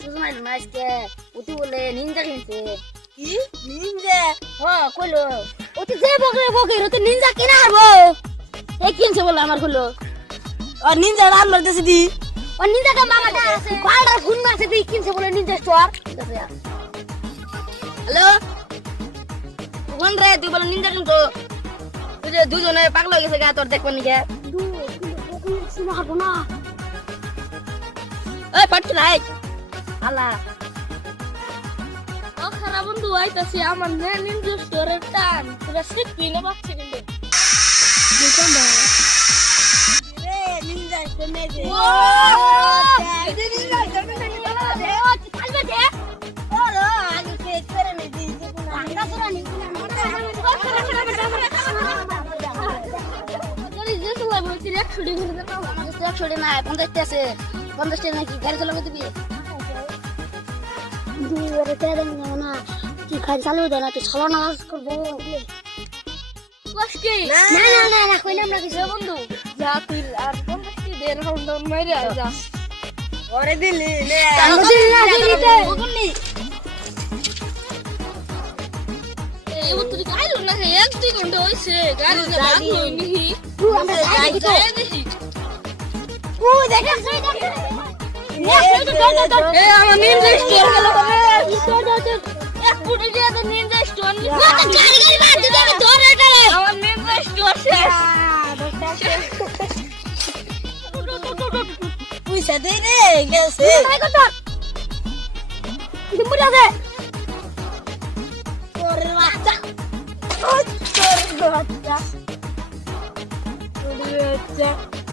সুজমাই না আজকে ওটি বলে নিনজা কিনছে কি নিনজা হ্যাঁ কইলো ওটি যে বকরে বকরে তো নিনজা কিনা হারবো এই কিনছে বলে আমার কইলো আর নিনজা রান মারতেছে দি ও নিনজা কা মামাটা আছে বাড়া গুন মারছে তুই কিনছে বলে নিনজা স্টোর হ্যালো কোন রে তুই বলে নিনজা কিনছো তুই যে দুজনে পাগল হয়ে গেছে গা তোর দেখব নি গে শুনো হারবো না এই পাট্টু নাই আল্লাহ ও খারাপ বন্ধু আইতাছি আমার নিনজা স্টোরের টান পুরো স্লিপ কিনে পাচ্ছে কিন্তু রে নিনজা কোনে দে ও দে নিনজা কোনে দে ও চালবে দে ওরে আগে কে করে নে দি আঙ্গা তোরা নি যদি যে চলাই বলছি এক ছুটি করে দাও আমাকে তো 100 টাকা নাই 50 টাকা আছে 50 টাকা নাকি গাড়ি চালাবে দিবি দুই ওরে টাকা দেন না কি খাই চালাবে দেনা তুই ছলো নামাজ করবো কষ্ট না না না না কইলাম না কিছু বন্ধু যা তুই আর 50 টি দেন রাউন্ড ডাউন মাইরে যা ওরে দিলি নে আমাদের না দিতে বগুনি এই উত্তরি কাইলো না হে 1-2 ঘন্টা হইছে গাড়ি না লাগলো নি তুই আমরা যাই তো দেখি ও দেখা সই দেখা এ আমার নিনজা স্টোর গেল কবে তো এক ফুটে দিয়ে তো নিনজা স্টোর নি গাড়ি গাড়ি মার দিতে আমি ধরে এটা আমার নিনজা স্টোর শেষ পয়সা দে রে গেছে নাই কত তুমি মুড়া দে ওরে বাচ্চা ও তোর বাচ্চা ওরে বাচ্চা